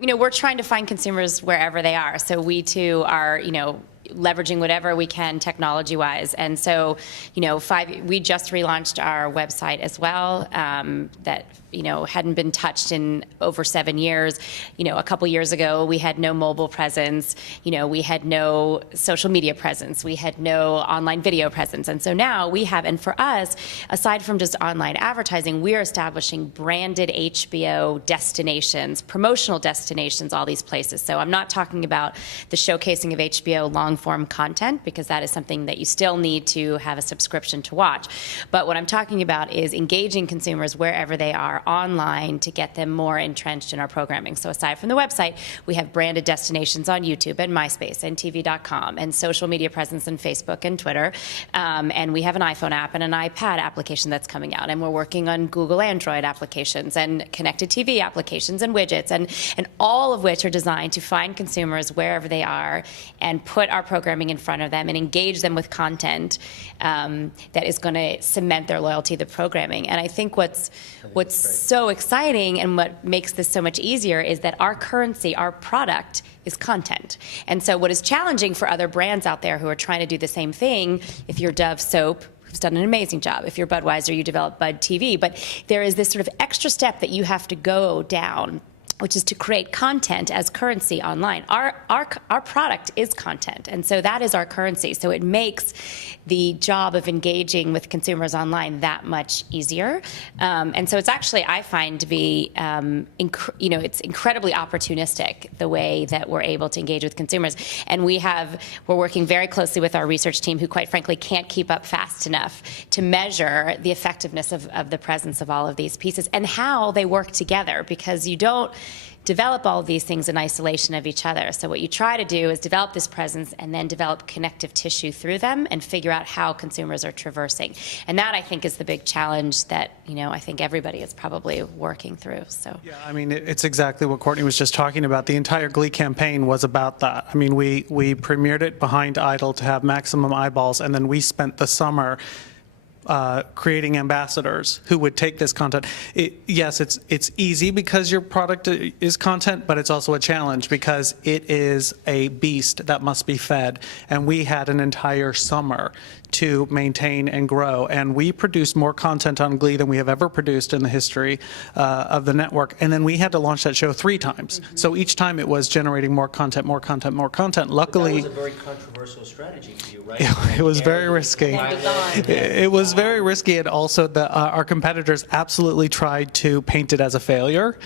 We're trying to find consumers wherever they are. So we too are, leveraging whatever we can technology-wise. And so, we just relaunched our website as well, that, hadn't been touched in over 7 years. A couple years ago, we had no mobile presence. We had no social media presence. We had no online video presence. And so now we have, and for us, aside from just online advertising, we're establishing branded HBO destinations, promotional destinations, all these places. So I'm not talking about the showcasing of HBO long-form content, because that is something that you still need to have a subscription to watch. But what I'm talking about is engaging consumers wherever they are online to get them more entrenched in our programming. So aside from the website, we have branded destinations on YouTube and MySpace and TV.com and social media presence on Facebook and Twitter. And we have an iPhone app and an iPad application that's coming out. And we're working on Google Android applications and connected TV applications and widgets, and all of which are designed to find consumers wherever they are and put our programming in front of them and engage them with content that is going to cement their loyalty to the programming. And I think what's so exciting and what makes this so much easier is that our currency, our product, is content. And so what is challenging for other brands out there who are trying to do the same thing, if you're Dove Soap, who's done an amazing job, if you're Budweiser, you develop Bud TV, but there is this sort of extra step that you have to go down, which is to create content as currency online. Our product is content, and so that is our currency. So it makes the job of engaging with consumers online that much easier. And so it's actually, I find, to be, it's incredibly opportunistic, the way that we're able to engage with consumers. And we're working very closely with our research team, who quite frankly can't keep up fast enough to measure the effectiveness of the presence of all of these pieces and how they work together, because you don't develop all of these things in isolation of each other. So what you try to do is develop this presence and then develop connective tissue through them and figure out how consumers are traversing. And that, I think, is the big challenge that, I think everybody is probably working through. So yeah, I mean, it's exactly what Courtney was just talking about. The entire Glee campaign was about that. I mean, we premiered it behind Idol to have maximum eyeballs, and then we spent the summer creating ambassadors who would take this content. Yes, it's easy because your product is content, but it's also a challenge because it is a beast that must be fed. And we had an entire summer to maintain and grow. And we produced more content on Glee than we have ever produced in the history of the network. And then we had to launch that show 3 times. Mm-hmm. So each time it was generating more content, more content, more content. Luckily, but that was a very controversial strategy for you, right? It was very risky. It was very risky, and also our competitors absolutely tried to paint it as a failure,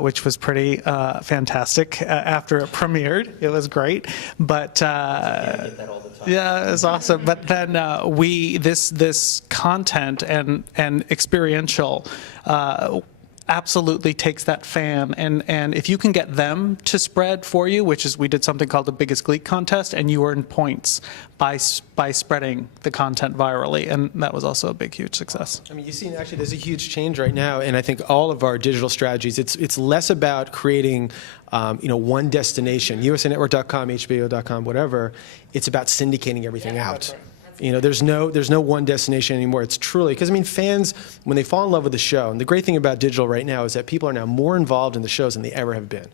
which was pretty fantastic after it premiered. It was great, but yeah, it's awesome. But then this content and experiential absolutely takes that fan, and if you can get them to spread for you, which is, we did something called the Biggest Glee Contest, and you earn points by spreading the content virally, and that was also a big, huge success. I mean, you've seen, actually, there's a huge change right now, and I think all of our digital strategies, it's less about creating one destination, USANetwork.com, HBO.com, whatever. It's about syndicating everything out. There's no one destination anymore. It's truly, because I mean, fans, when they fall in love with the show, and the great thing about digital right now is that people are now more involved in the shows than they ever have been,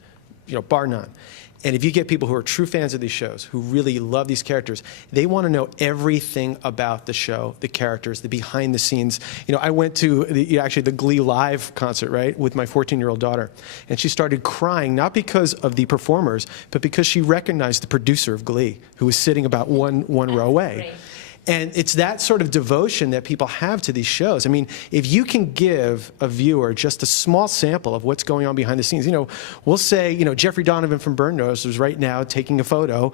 bar none. And if you get people who are true fans of these shows, who really love these characters, they want to know everything about the show, the characters, the behind the scenes. I went to the Glee Live concert, right, with my 14-year-old daughter, and she started crying, not because of the performers, but because she recognized the producer of Glee, who was sitting about one row away. And it's that sort of devotion that people have to these shows. I mean, if you can give a viewer just a small sample of what's going on behind the scenes, we'll say, Jeffrey Donovan from Burn Notice is right now taking a photo,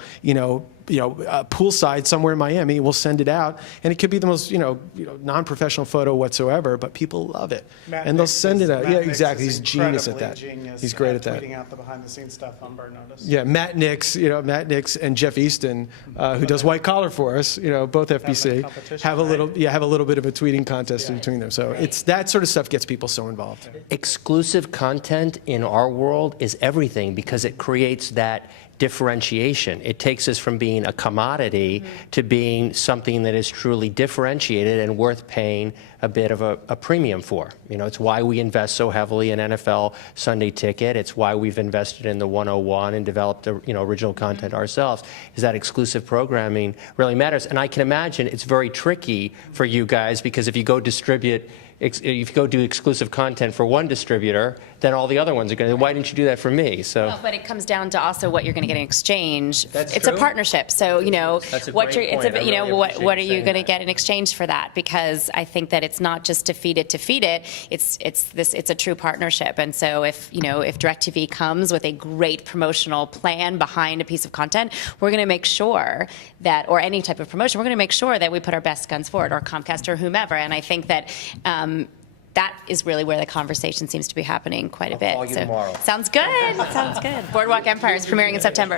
poolside somewhere in Miami. We'll send it out, and it could be the most, non-professional photo whatsoever, but people love it, and they'll send it out. Yeah, exactly. He's genius at that. He's great at that. Tweeting out the behind-the-scenes stuff on Burn Notice. Yeah, Matt Nix, and Jeff Easton, who does White Collar for us, both FBC, have a little bit of a tweeting contest between them. So it's that sort of stuff gets people so involved. Exclusive content in our world is everything, because it creates that differentiation. It takes us from being a commodity to being something that is truly differentiated and worth paying a bit of a premium for. You know, it's why we invest so heavily in NFL Sunday Ticket. It's why we've invested in the 101 and developed original content ourselves. Is that exclusive programming really matters? And I can imagine it's very tricky for you guys, because if you go if you go do exclusive content for one distributor, then all the other ones are going to, why didn't you do that for me? So, Well, but it comes down to also what you're going to get in exchange. That's it's true. a partnership. So, you know, That's a what great you're, it's point. a, I you know, really what appreciate are you you saying going to that. get in exchange for that? Because I think that it's not just to feed it. It's a true partnership. And so if DIRECTV comes with a great promotional plan behind a piece of content, we're going to make sure that, or any type of promotion, we're going to make sure that we put our best guns forward, or Comcast or whomever. And I think that that is really where the conversation seems to be happening quite a bit. call you tomorrow. Sounds good. Sounds good. Boardwalk Empire is premiering in September.